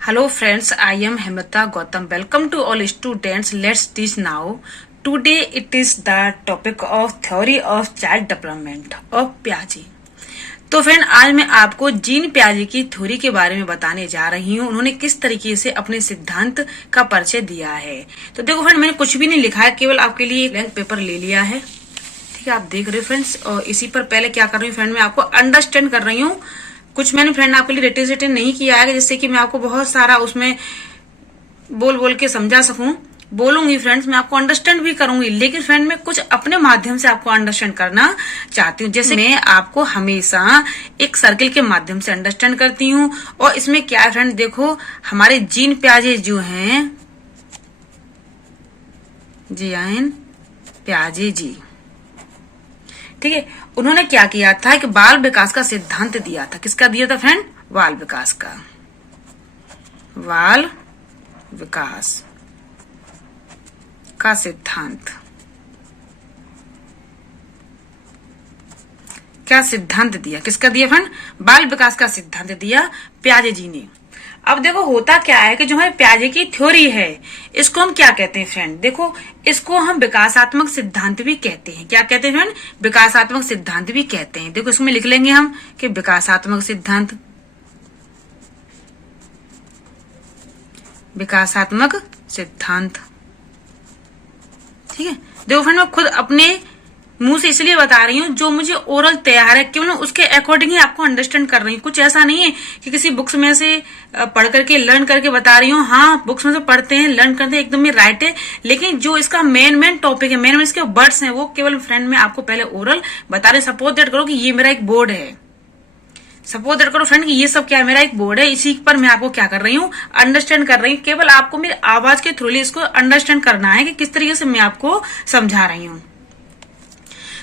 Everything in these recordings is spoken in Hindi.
Hello friends, I am Hemata Gautam. Welcome to all students. Let's teach now. Today it is the topic of theory of child development of Piaget. तो फ्रेंड आज मैं आपको जीन प्याजे की थ्योरी के बारे में बताने जा रही हूँ। उन्होंने किस तरीके से अपने सिद्धांत का परिचय दिया है। तो देखो फ्रेंड, मैंने कुछ भी नहीं लिखा है, केवल आपके लिए एक ब्लैंक पेपर ले लिया है। ठीक है, आप देख रहे हो फ्रेंड्स। और इसी पर पहले क्या कर रही हूँ फ्रेंड, मैं आपको अंडरस्टैंड कर रही हूँ। कुछ मैंने फ्रेंड आपके लिए रिटेन नहीं किया है जिससे कि मैं आपको बहुत सारा उसमें बोल के समझा सकूं। बोलूंगी फ्रेंड्स, मैं आपको अंडरस्टैंड भी करूंगी, लेकिन फ्रेंड मैं कुछ अपने माध्यम से आपको अंडरस्टैंड करना चाहती हूँ। जैसे मैं आपको हमेशा एक सर्किल के माध्यम से अंडरस्टैंड करती हूँ। और इसमें क्या है फ्रेंड, देखो हमारे जीन प्याजे जो हैं, जीन प्याजे जी, ठीक है, उन्होंने क्या किया था कि बाल विकास का सिद्धांत दिया था। किसका दिया था फ्रेंड? बाल विकास का। बाल विकास का सिद्धांत। क्या सिद्धांत दिया? किसका दिया फ्रेंड? बाल विकास का सिद्धांत दिया प्याजे जी ने। अब देखो होता क्या है कि जो हमारे प्याजे की थ्योरी है, इसको हम क्या कहते हैं फ्रेंड? देखो इसको हम विकासात्मक सिद्धांत भी कहते हैं। क्या कहते हैं फ्रेंड? विकासात्मक सिद्धांत भी कहते हैं। देखो इसमें लिख लेंगे हम कि विकासात्मक सिद्धांत, विकासात्मक सिद्धांत। ठीक है, देखो फ्रेंड मैं खुद अपने मुंह से इसलिए बता रही हूँ, जो मुझे ओरल तैयार है केवल उसके अकॉर्डिंग ही आपको अंडरस्टैंड कर रही हूँ। कुछ ऐसा नहीं है कि किसी बुक्स में से पढ़ करके लर्न करके बता रही हूँ। हाँ, बुक्स में से पढ़ते हैं, लर्न करते हैं, एकदम ही राइट है, लेकिन जो इसका मेन टॉपिक है, मेन इसके वर्ड्स हैं, वो केवल फ्रेंड में आपको पहले ओरल बता रहे। सपोज दैट करो कि ये मेरा एक बोर्ड है, सपोज दैट करो फ्रेंड कि ये सब क्या है, मेरा एक बोर्ड है, इसी पर मैं आपको क्या कर रही हूँ, अंडरस्टैंड कर रही हूँ। केवल आपको मेरी आवाज के थ्रू इसको अंडरस्टैंड करना है कि किस तरीके से मैं आपको समझा रही हूँ।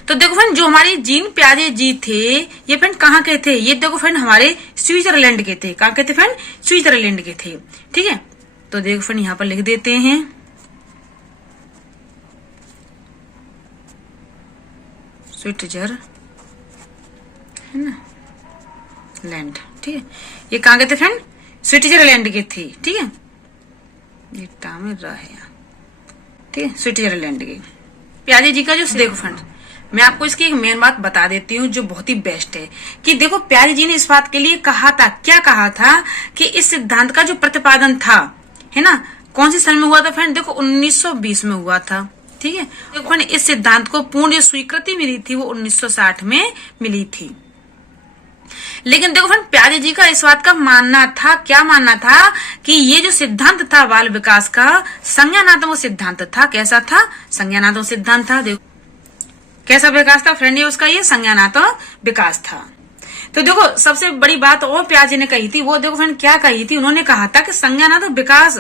तो देखो फ्रेंड, जो हमारे जीन प्याजे जी थे, ये फ्रेंड कहाँ के थे? ये देखो फ्रेंड हमारे स्विट्जरलैंड के थे। कहाँ के थे फ्रेंड? स्विट्जरलैंड के थे। ठीक है, तो देखो फ्रेंड यहाँ पर लिख देते हैं स्विट्जर, है ना, लैंड। ठीक है, ये कहाँ के थे फ्रेंड? स्विट्जरलैंड के थे। ठीक है, ये टाइम रहा है यहाँ। ठीक है, स्विट्जरलैंड के प्याजे जी का जो, देखो फ्रेंड मैं आपको इसकी एक मेन बात बता देती हूँ जो बहुत ही बेस्ट है कि देखो प्याजे जी ने इस बात के लिए कहा था, क्या कहा था कि इस सिद्धांत का जो प्रतिपादन था, है ना, कौन सी सन में हुआ था फ्रेंड? देखो 1920 में हुआ था। ठीक है, देखो फ्रेंड इस सिद्धांत को पूर्ण स्वीकृति मिली थी वो 1960 में मिली थी। लेकिन देखो फ्रेंड प्याजे जी का इस बात का मानना था, क्या मानना था कि ये जो सिद्धांत था बाल विकास का, संज्ञानात्मक सिद्धांत था। कैसा था? संज्ञानात्मक सिद्धांत था। देखो कैसा विकास था फ्रेंड? ये उसका ये संज्ञानात्मक विकास था। तो देखो सबसे बड़ी बात और प्याजे ने कही थी, वो देखो फ्रेंड क्या कही थी, उन्होंने कहा था कि संज्ञानात्मक विकास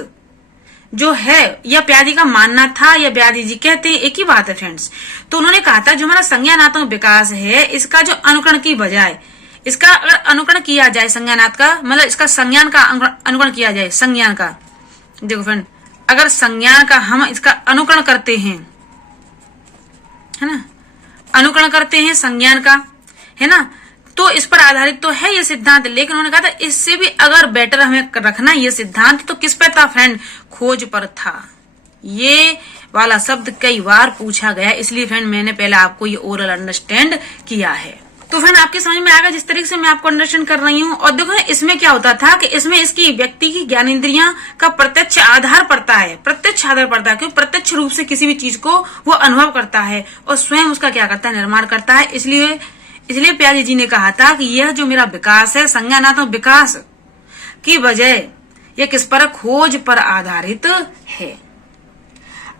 जो है, यह प्याजे का मानना था, या प्याजे जी कहते हैं एक ही बात है फ्रेंड्स। तो उन्होंने कहा था जो हमारा संज्ञानात्मक विकास है, इसका जो अनुकरण की बजाय, इसका अगर अनुकरण किया जाए, संज्ञानात्मक का मतलब इसका संज्ञान का अनुकरण किया जाए, संज्ञान का, देखो फ्रेंड अगर संज्ञान का हम इसका अनुकरण करते हैं, है ना, अनुकरण करते हैं संज्ञान का, है ना, तो इस पर आधारित तो है ये सिद्धांत। लेकिन उन्होंने कहा था इससे भी अगर बेटर हमें रखना ये सिद्धांत, तो किस पे था फ्रेंड? खोज पर था। ये वाला शब्द कई बार पूछा गया, इसलिए फ्रेंड मैंने पहले आपको ये ओरल अंडरस्टैंड किया है। तो फ्रेंड आपके समझ में आएगा जिस तरीके से मैं आपको अंडरस्टैंड कर रही हूँ। और देखो इसमें क्या होता था कि इसमें इसकी व्यक्ति की ज्ञानेंद्रियां का प्रत्यक्ष आधार पड़ता है, प्रत्यक्ष आधार पड़ता है, क्योंकि प्रत्यक्ष रूप से किसी भी चीज को वो अनुभव करता है और स्वयं उसका क्या करता है, निर्माण करता है। इसलिए प्याजे जी ने कहा था कि यह जो मेरा विकास है, संज्ञानात्मक विकास की बजाय यह किस पर? खोज पर आधारित है।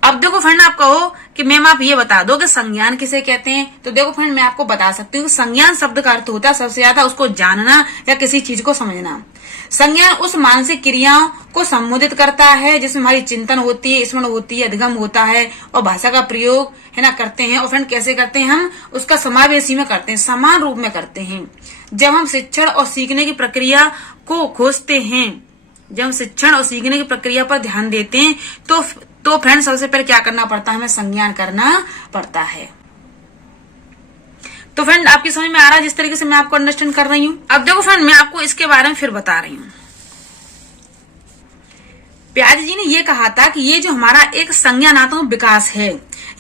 अब देखो फ्रेंड आप कहो कि मैम आप ये बता दो कि संज्ञान किसे कहते हैं। तो देखो फ्रेंड मैं आपको बता सकती हूँ, संज्ञान शब्द का अर्थ होता है सबसे ज्यादा उसको जानना या किसी चीज को समझना। संज्ञान उस मानसिक क्रियाओं को संबोधित करता है जिसमें हमारी चिंतन होती है, स्मरण होती है, अधिगम होता है और भाषा का प्रयोग, है ना, करते हैं। और फ्रेंड कैसे करते हैं? हम उसका समावेशी में करते हैं, समान रूप में करते हैं। जब हम शिक्षण और सीखने की प्रक्रिया को खोजते हैं, जब हम शिक्षण और सीखने की प्रक्रिया पर ध्यान देते हैं, तो फ्रेंड सबसे पहले क्या करना पड़ता है? हमें संज्ञान करना पड़ता है। तो फ्रेंड आपकी समझ में आ रहा है जिस तरीके से मैं आपको अंडरस्टैंड कर रही हूँ। अब देखो फ्रेंड, मैं आपको इसके बारे में फिर बता रही हूँ। प्याजी जी ने ये कहा था कि ये जो हमारा एक संज्ञानात्मक विकास है,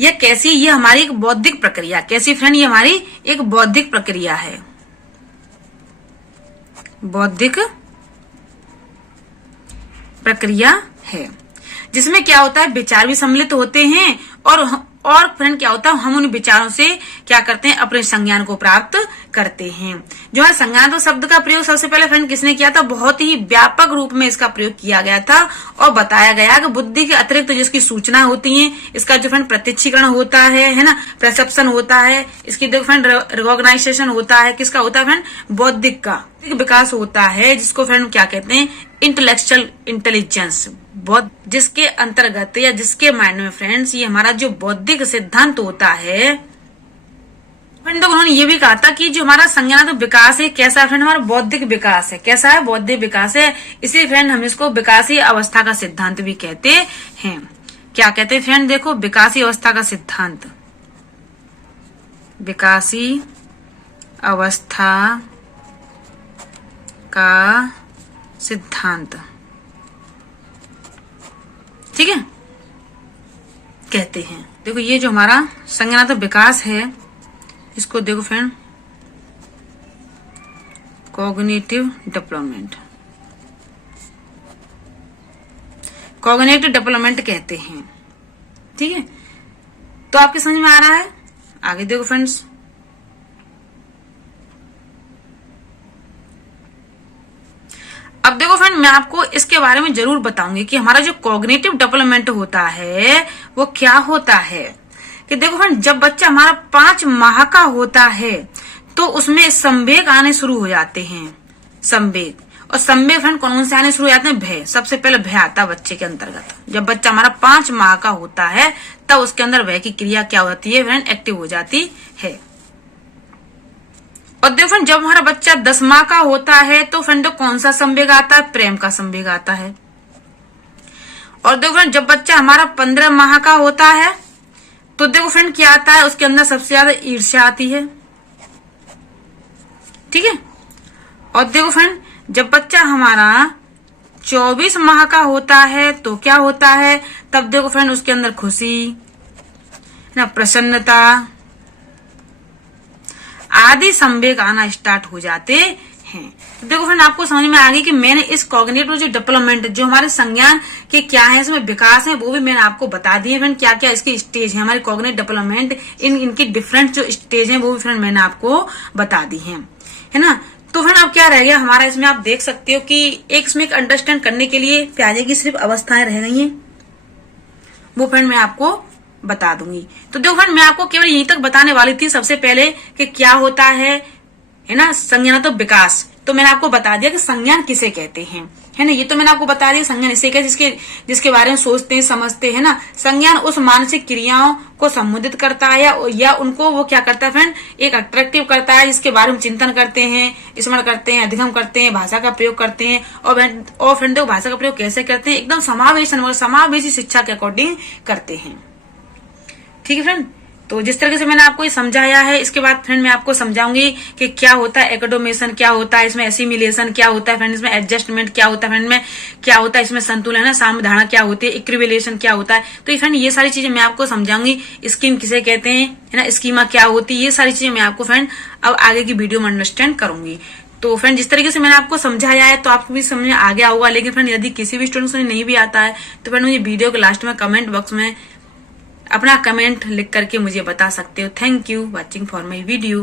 यह कैसी, ये हमारी एक बौद्धिक प्रक्रिया, कैसी फ्रेंड, ये हमारी एक बौद्धिक प्रक्रिया है, बौद्धिक प्रक्रिया है, जिसमें क्या होता है, विचार भी सम्मिलित होते हैं और फ्रेंड क्या होता है, हम उन विचारों से क्या करते हैं, अपने संज्ञान को प्राप्त करते हैं। जो है संज्ञानात्मक शब्द का प्रयोग सबसे पहले फ्रेंड किसने किया था, बहुत ही व्यापक रूप में इसका प्रयोग किया गया था और बताया गया कि बुद्धि के अतिरिक्त जिसकी सूचना होती है, इसका जो फ्रेंड प्रत्यक्षीकरण होता है ना, परसेप्शन होता है, इसकी देखो फ्रेंड रिकॉग्नाइजेशन होता है, किसका होता है फ्रेंड, बौद्धिक का विकास होता है, जिसको फ्रेंड क्या कहते हैं, इंटेलेक्चुअल इंटेलिजेंस, जिसके अंतर्गत या जिसके माइंड में फ्रेंड्स ये हमारा जो बौद्धिक सिद्धांत होता है। फ्रेंड तो उन्होंने ये भी कहा था कि जो हमारा संज्ञानात्मक विकास है कैसा है फ्रेंड, हमारा बौद्धिक विकास है, कैसा है, बौद्धिक विकास है। इसी फ्रेंड हम इसको विकासीय अवस्था का सिद्धांत भी कहते हैं। क्या कहते हैं फ्रेंड, देखो विकासीय अवस्था का सिद्धांत, विकासीय अवस्था का सिद्धांत, ठीक है, कहते हैं। देखो ये जो हमारा संज्ञानात्मक विकास है, इसको देखो friend cognitive development, cognitive development कहते हैं, ठीक है। तो आपके समझ में आ रहा है। आगे देखो फ्रेंड्स, अब देखो फ्रेंड मैं आपको इसके बारे में जरूर बताऊंगी कि हमारा जो कॉग्निटिव डेवलपमेंट होता है वो क्या होता है। कि देखो फ्रेंड, जब बच्चा हमारा 5 माह का होता है तो उसमें संवेग आने शुरू हो जाते हैं, संवेग। और संवेग फ्रेंड कौन से आने शुरू हो जाते हैं, भय। सबसे पहले भय आता है बच्चे के अंतर्गत। जब बच्चा हमारा 5 माह का होता है तब उसके अंदर भय की क्रिया क्या होती है फ्रेंड, एक्टिव हो जाती है। और देखो फ्रेंड जब हमारा बच्चा 10 माह का होता है तो फ्रेंड कौन सा संवेग आता है, प्रेम का संवेग आता है। और देखो फ्रेंड जब बच्चा हमारा 15 माह का होता है तो देखो फ्रेंड क्या आता है, उसके अंदर सबसे ज्यादा ईर्ष्या आती है, ठीक है। और देखो फ्रेंड जब बच्चा हमारा 24 माह का होता है तो क्या होता है, तब देखो फ्रेंड उसके अंदर खुशी ना, प्रसन्नता आदि संवेग आना स्टार्ट हो जाते हैं। तो देखो फ्रेंड आपको समझ में आ गई कि मैंने इस कॉग्निटिव जो डेवलपमेंट, जो हमारे संज्ञान के क्या है, इसमें विकास है, वो भी मैंने आपको बता दिए फ्रेंड। क्या क्या इसकी स्टेज है हमारे कॉग्निटिव डेवलपमेंट, इनकी डिफरेंट जो स्टेज है वो भी फ्रेंड मैंने आपको बता दी है ना। तो फ्रेंड अब क्या रह गया हमारा इसमें, आप देख सकते हो कि एक इसमें अंडरस्टैंड करने के लिए प्याजे की सिर्फ अवस्थाएं रह गई हैं, वो फ्रेंड मैं आपको बता दूंगी। तो देखो फ्रेंड मैं आपको केवल यहीं तक बताने वाली थी सबसे पहले कि क्या होता है ना, संज्ञानात्मक विकास। तो मैंने आपको बता दिया कि संज्ञान किसे कहते हैं, है ना, ये तो मैंने आपको बता दिया। संज्ञान इसे कहते जिसके बारे में सोचते हैं, समझते हैं ना। संज्ञान उस मानसिक क्रियाओं को संबोधित करता है या उनको वो क्या करता है फ्रेंड, एक अट्रैक्टिव करता है, जिसके बारे में चिंतन करते हैं, स्मरण करते हैं, अधिगम करते हैं, भाषा का प्रयोग करते हैं। और फ्रेंड भाषा का प्रयोग कैसे करते हैं, एकदम समावेशी शिक्षा के अकॉर्डिंग करते हैं, ठीक है फ्रेंड। तो जिस तरीके से मैंने आपको ये समझाया है, इसके बाद फ्रेंड मैं आपको समझाऊंगी कि क्या होता है एकोडोमेशन, क्या होता है इसमें एसिमिलेशन, क्या होता है फ्रेंड इसमें एडजस्टमेंट, क्या होता है फ्रेंड में क्या होता है इसमें संतुलन है, साम्यधारणा क्या होती है, इक्विवेलेशन क्या होता है। तो फ्रेंड ये सारी चीजें मैं आपको समझाऊंगी। स्कीम किसे कहते हैं, है ना, स्कीमा क्या होती है, ये सारी चीजें मैं आपको फ्रेंड अब आगे की वीडियो में अंडरस्टैंड करूंगी। तो फ्रेंड जिस तरीके से मैंने आपको समझाया है तो आपको भी समझ में आ गया होगा। लेकिन फ्रेंड यदि किसी भी स्टूडेंट को नहीं भी आता है तो फ्रेंड मुझे वीडियो के लास्ट में कमेंट बॉक्स में अपना कमेंट लिख करके मुझे बता सकते हो। Thank you watching for my video.